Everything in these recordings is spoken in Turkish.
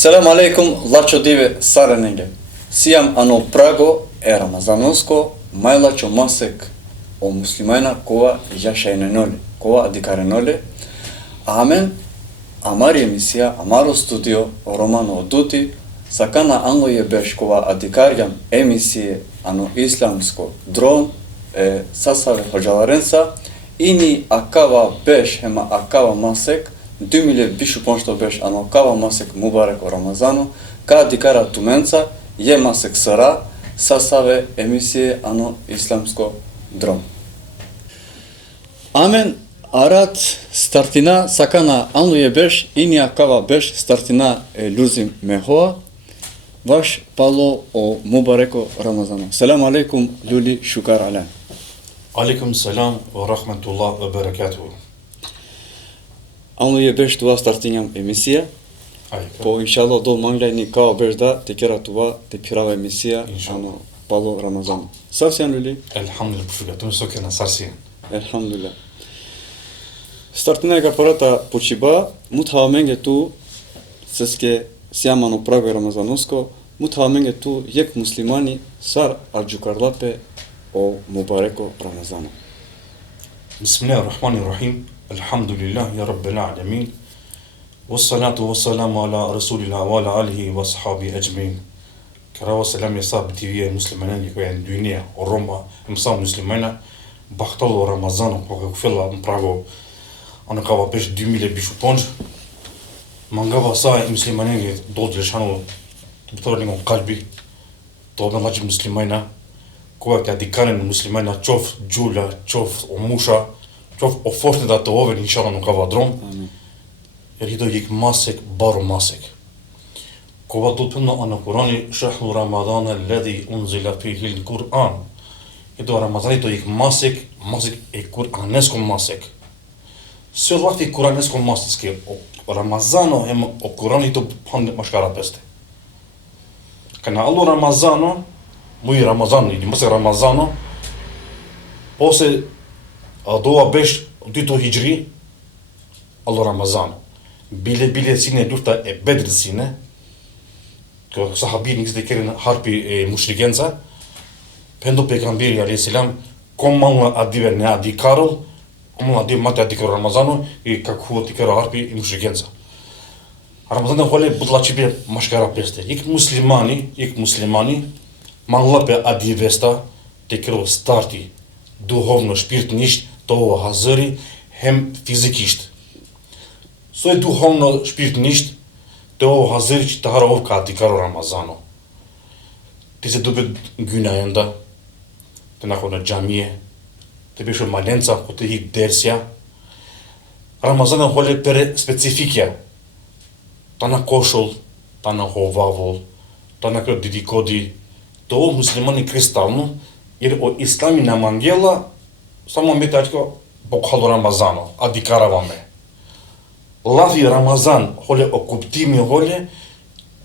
Selam aleikum, laçodive sarenenge. Siam ano prago e Ramazanosko, majla çomasek o muslimana kova yaşayanole, kova adikarenole. Amen. Amari emisija, amaro studio, romano oduti, sakana anlo je beš kova adikarjam emisije ano islamsko dron, sasave hoxalarensa, ini akava beş hema akava masek, 2025 beş ano kava masek mubarek o Ramazano, ka dikara tumenca, je masek sara, sasave emisije ano islamsko dron. Amen. Arat startina sakana anlo je beş, ini akava beş startina luzim mehoa, vaš palo o mubareko Ramazano. Selam aleikum luli shukar ala. Aleikum salam wa rahmatullah wa barakatuh. Anlo je beş tuva startinjam emisija, po inshallah do manglajni kao beş da tekera tuva te pirava emisija ano palo Ramazano. Savsjan luli? Elhamdülillah bufuga, tu soke na sarsijan. Elhamdülillah. Startina ga parata počiba, muthavamenge tu seske siamano prave Ramazanosko, muthavamenge tu jek muslimani sar arjukarlape o mubareko Ramazano. Bismillahirrahmanirrahim. Elhamdülillah ya rabbil alamin. Wassalatu wassalamu ala rasulillah wa ala alihi wa ashabi ajmain. Kara wa salam ya sahib TV muslimanan yako yani dunia o Roma msa muslimana bahtalo Ramazano ko fela prago ona kava pesh 2025 mangava sa muslimanan dodle shano torningo kalbi to maji muslimana ko ka dikaren muslimana chof jula chof omusha chof oforte da to over inshallah no kava drom rido yek masek bar masek ko do tunno ana qurani shahru ramadan alladhi unzila fihi alquran edo ramazan to yek masek e quranesko masek Sër vakti quranesko masek o ramazano hem o qurani to pande mashkara peste kana allo ramazano muy ramazan idi mos ramazano pose doa besh dito hijri allo ramazano bile sine lufta e bedr sine ko sahabi nix de keren harpi mushrikenza pendo pejgamberi alayhis salam komma adiver ne adi karol komma adi mate adi karol ramazano e kakhu adi karol harpi mushrikenza Ramazan hole budlaçibe mashkara peste. Ik muslimani manglape adivesta tekro starti duhovno shpirtnisht to hazëri hem fizikisht. So duhovno shpirtnisht to hazëri që të harov ka dikaro Ramazano. Ti se dupe gjyna enda, të nako në gjamije, të bishë malenca, ku të hik dersja. Ramazano hole për specifikja. Tana košul, tana hovavol, tana kërë didikodi, to muslimani kristalno, jer o islami na mangela, samo me tačko bokhalo Ramazano, adi karavame. Lafi Ramazan, hole o kuptimi hole,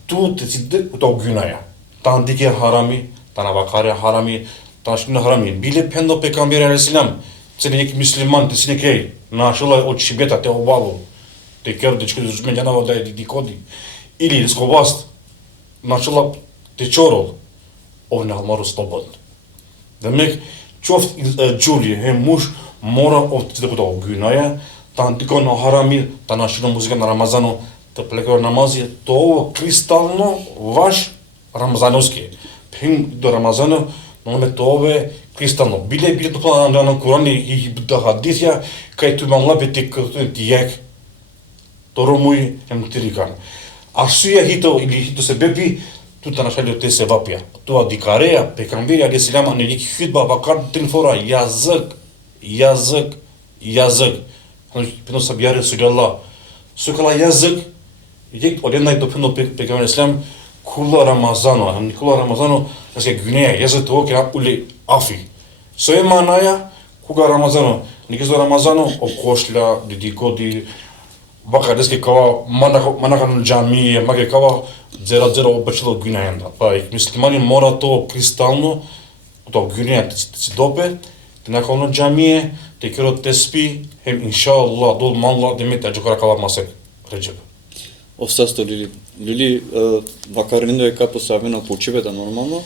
tu të citë u të gjynaja. Ta ndike harami, ta navakare harami, ta shkënë harami. Bile pendo pejgamberi alayhis salam, cili nek musliman të sine krej, na shëllaj o qibeta të ovavol, te kërë të qëkëtë zhme gjana vëdaj dikodi, ili skobast, na qëlla të qorol, o në halmaru stobën. Dhe mek, qoft gjulli, he mush, mora o të të këto gjynaja, ta ndiko në harami, ta në shënë muzika në Ramazano, të plekër namazi, to kristalno vash Ramazanoski. Pëm do Ramazano, në me to ove kristalno. Bile të plana në Kurani, i bëdë hadithja, kaj të manlape të këtë të jek, to romuj e më të rikan. Arsuja hito se bebi, tu të nashalio të se vapja. Tu a dikareja, pejgamberi alayhis salam në një hytba bakar të në fora, yazık. Peno sabja Resulullah. Sukala yazık, yek olenay do peno pejgamberi salam, kulla Ramazano, nëse gyneja, yazık të o kera uli afi. So e manaja, kuga Ramazano, nikëzo Ramazano, o koshla, didikodi, Baka deske kava manaka në gjamije, make kava 0-0 o bëqëllo gjyna enda. Pa i muslimani mora to kristalno, to gjyna të cidope, të naka në gjamije, të kërë të spi, hem inshallah, dol manla dhe me të gjukara kava masek rëgjëbë. Остас то Лили вакариндо е капо савено почиве да нормално.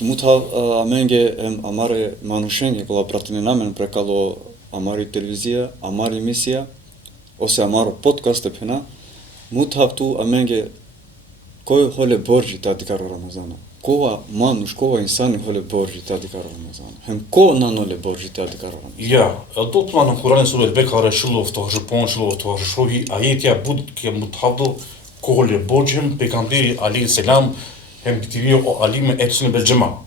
Мута аменге амаре манушенге кола пратени намен прекало амари телевизија, амари емисија, осе амаро подкаст епена, мутавту аменге кој холе боржи тадикаро Рамазана. Кова мануш, кова инсани холе боржи тадикаро Рамазана. Хем ко наноле боржи тадикаро Рамазана. Ja, tot plan Kur'an sure bekare shulov to Japon shulov to shohi ayetja bud ke muthabdo kole bojhem pejgamberi alayhi salam hem bitivi o alim etsun bel jama.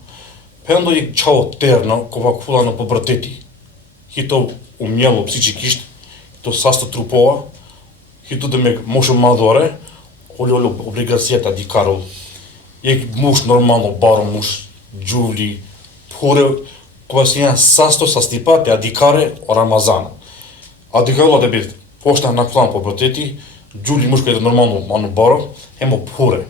Pendo ik chao terno kova kulano po brateti. Hito umjelo psichikisht, to sasto trupova, hito da me može madore, olio obligacijata di karol. Jak muž normalno baro muž gjuvli, pure, koja si jedan sasto sastipate adikare o Ramazana. Adikalo da bi pošta na plan po brateti, gjuvli muž koja je normalno manu baro, hemo pure.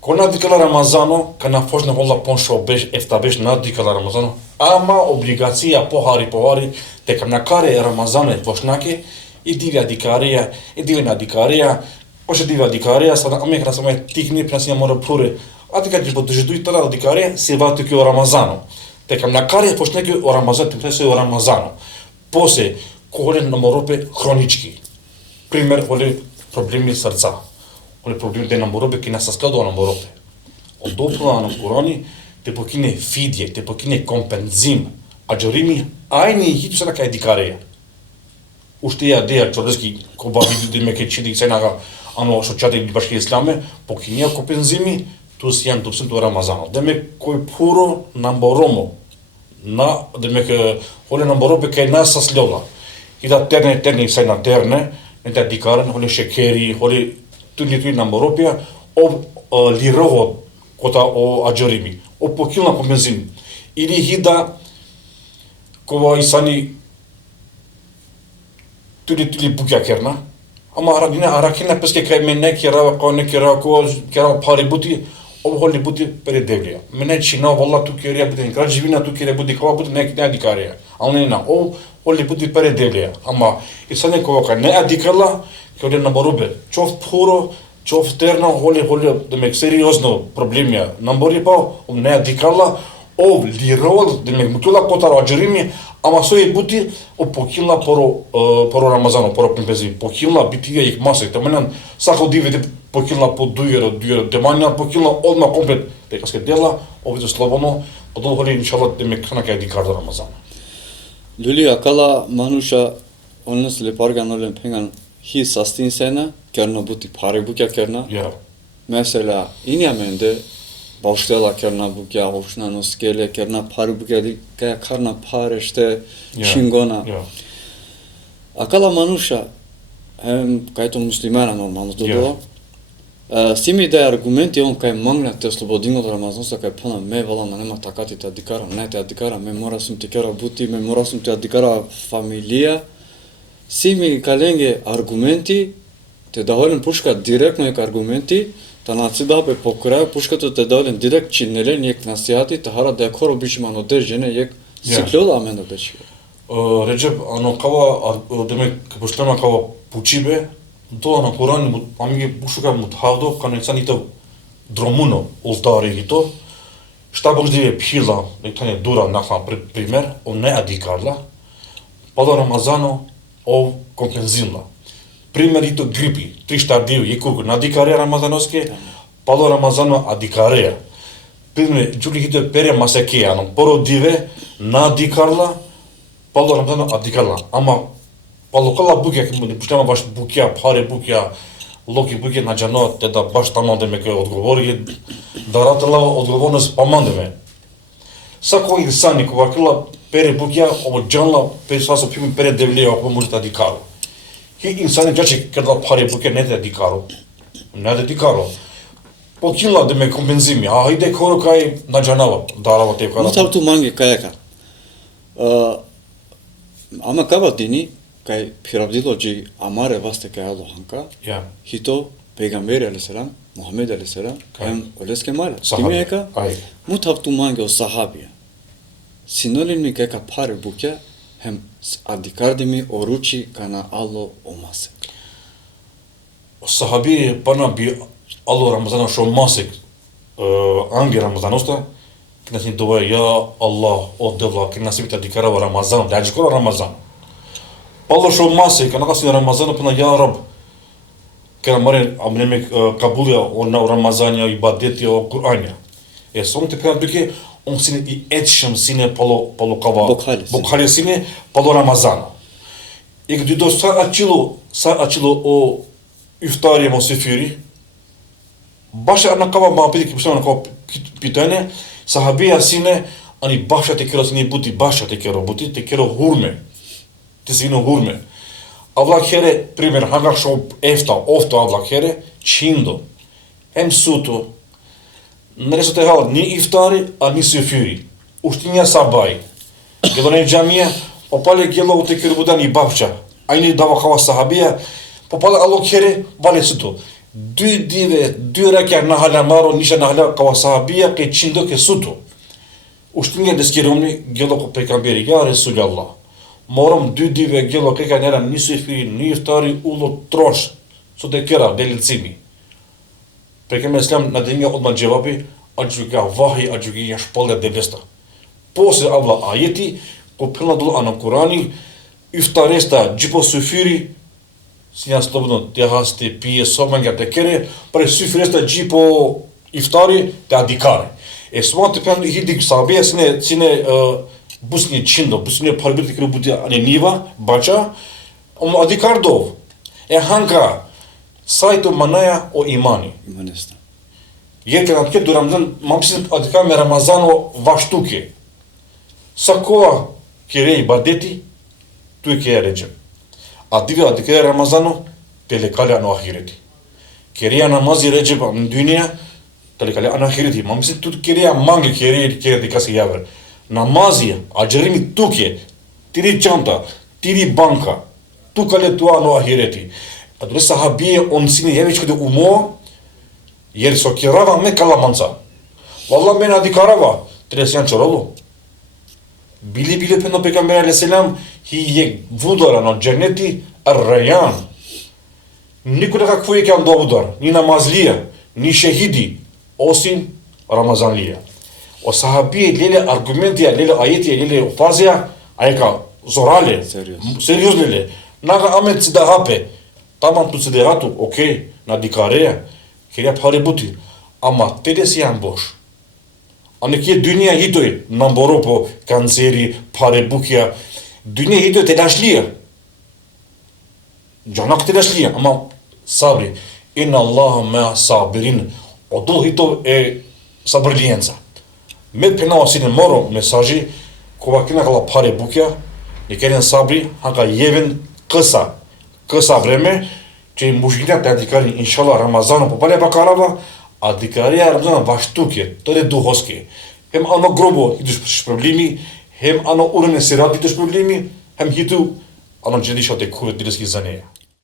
Ko nadikala Ramazano, ka na fošna vola ponšo bež, efta bež nadikala Ramazano, ama obligacija pohari, te kam na kare Ramazane fošnake, i divja dikaria, Oče divja dikaria, sada ame kada sam tikni prasija mora pure. A ti kad po džeduj tala dikaria, se vatu ki o Ramazano. Te kam na kare pošneke o Ramazan, te prasija o Ramazano. Pose kole na morope hronički. Primer, ole problemi srca. Ole problemi de na morope ki nas sklado na morope. Od dopla na Kurani te pokine fidje, te pokine kompenzim. Agjorimi ajni hitu sada kaj dikaria. Ušteja deja čoreski ko ba vidi me ke čidi senaga ano shoqati i Bashkisë Islame, po kinia kompenzimi tu janë të pësim të Ramazanit. Demek koj puro na mboromo. Na demek hole na mborope kaj na sasljolla. Ida terne sai na terne, në të dikaren, hole shekeri, hole të na mboropja, o liroho kota o agjërimi, o po killna kompenzim. Ili hida kova isani tuli bukja kerna, ama arakina peske kaj me ne kjera kjera pari buti, o holi buti per devlja. Me ne qina valla tu kjerja buti, kra gjivina tu kjerja buti, kava buti ne adikarja. Alnina, o holi buti per devlja. Ama isani kova ka ne adikala, kjole na borube, qof puro, qof terna, holi demek seriozno problemja. Nambori pa, ne adikala, o lirol, demek mutula kotaro agjërimi, ama soje buti o pokilla poro Ramazano, poro kompenzim. Pokilla bitija ik masek, të menan sa hodive të pokilla po 2 euro, të manjan pokilla odma komplet, te kaske dela, o vitë slobano, o do holi inshallah të me këna ka edikar dhe Ramazano. Luli akala manusha, onës le pargan olen pengan hi sastin sena, kërna buti pare bukja kërna. Ja. Mesela inja mende, Bavştela kërna bukja, opshna në skele, kërna pare bukja, kërna pare shte shingona. Akala manusha, kajto muslimana normalno do. Simi da argumenti on kaj mangla te slobodino do Ramazansa kaj pana me vala na nema takati te adikara, ne te adikara, me mora sum te kera buti, me mora sum te adikara familia. Simi kalenge argumenti, te daholen pushka direktno ek argumenti, ta nacida pe pokraja pushkatu te daholen direkt çinelen yek nasihati, ta hara dekoro bishmano derjene yek siklola amendo beshi. Recep, ano kava, demek pushtlema kava puçibe, do na Kur'an amige pushuka muthavdo, kanë insan ito dromuno ultari ito, šta boždive pila, nekane dura nakla primer, o ne adikarla, palo Ramazano, o kompenzimla. Primer ito gripi, 3-4 diu, jekurku nadikare Ramazanoske, palo Ramazano adikarea. Primer, gjuli hito pere maseke, ano poro dive, nadikarla, palo Ramazano adikarla. Ama palo kalla bukja, puštema baš bukja, pare bukja, loki bukja na džano, te da baš tamo da me koje odgovori, da ratila odgovornost pamande me. Sako insani kova killa pere bukja, ovo džanla, pere saso pimi pere devlija, ako možete adikaru. Hi insani gjače kada pare bukja ne te adikaru. Ne te adikaru. Po killa da me kompenzimi, a ide koro kaj na džanava, darava te kara. Mutab tu mange kajaka. Ama kava dini, kaj pirabdilo ji amare vaste kaj alo hanka, hito Peygamberi aleyhisselam, Muhammed aleyhisselam, hem oleske mala. Dimi eka, mutab tu mange o sahabija. Sinolin mi kajka pare bukja, hem adikardimi oruči kana alo omase. sahabi pana bi Allah Ramazana shumë masik angi Ramazanusta, këna si doja, ja Allah, o dëvla, këna si bita dikarava Ramazan, dhe gjikora Ramazan. Allah shumë masik, këna ka si Ramazan, përna ja Rab, këna marin amneme kabulja, o na Ramazania, ibadetja, o Kur'anja. E sonë të përna duke, unë sine i etshëm, sine palo kava, Bukhari sine, palo Ramazana. E këtë do sa aqilo o iftari mo sefiri, basha ana kava ma piti kipsa ana kava pitane, sahabia sine ani basha te kero sine buti basha te kero hurme, te sine hurme. Avlak here primer hanga shop ofta avlak here qindo, hem suto, në reso te halë një iftari a një sefiri, ushtinja sabaj, gjelone gjamia, po pale gjelo te kero buda një babqa, ajni dava kava sahabia, po pale allo khere vale suto. Dy dive, dy rekja në hala maro, nisha në hala kava sahabia, ke qindo ke suto. Ushtinja dhe skiromni, gjelo ko pejkamberi, ja Resulü Allah. Morom dy dive, gjelo keka njera një sefiri, një iftari, ullo trosh, sot e kera, dhe lëcimi. Pejkamberi Islam në dhe nga odma gjevapi, a gjukja vahi, a gjukja shpallja dhe vesta. Pose Allah ajeti, ko përna dole anë Kurani, iftaresta gjipo sefiri, si janë slobodno të haste, pije, soma nga të kere, për e sefiresta gjipo iftari të adikare. E sma të përna hidik sahabia, sine busnje qindo, busnje paribir të kërë buti anë niva, baqa, adikar dov. E hanka, sajto manaja o imani. Imanista. Jer kanë të këtë Ramazan, ma pësin adikar me Ramazano vashtuke. Sa koha kere i badeti, tu e kere regjëm. A dive adikare Ramazano, te le kale anë ahireti. Kereja namazi regjëm në dynja, te le kale anë ahireti. Ma mësit tu kereja mangi kere di kasi javer. Namazi, agjerimi tuke, tiri qanta, tiri banka, tu kale tu anë ahireti. A dure sahabije onësine jeve që këtë umoa, jeri so kirava me kalamanca. Wallah me në adikarava, tres janë qërollu. Bili për në pejgamberi alayhis salam, hi jek vudara në xheneti ar-Rayyan. Nikur ka këfuj e ka ndo vudar, një namazlia, një shahidi, osin Ramazanlia. O sahabi lele argumentia, lele ajetja, lele fazja, a e ka zorale, serios lele. Naga amet si da hape, tamam tu si deratu, okej, na dikareja, kërja pare buti, ama tëre si janë bosh. Anë kje dynja hitoj, në mboro po kanceri, pare bukja, dynja hitoj të lashlia. Gjanak të lashlia, ama sabri, inna Allah me sabirin, o do hitoj e sabrilienca. Me përna asinë moro mesajji, kova kina kala pare bukja, në kërën sabri, haka jevin kësa vreme, që i mushkinat të adikarin, inshallah, Ramazano, po pale bakarava, adikaria Ramazana vashtuke, të dhe duhoske. Hem ano grobo hitu shpërblimi, hem ano urën e sirat hitu shpërblimi, hem hitu ano gjendisha të kuvet në riski zaneja.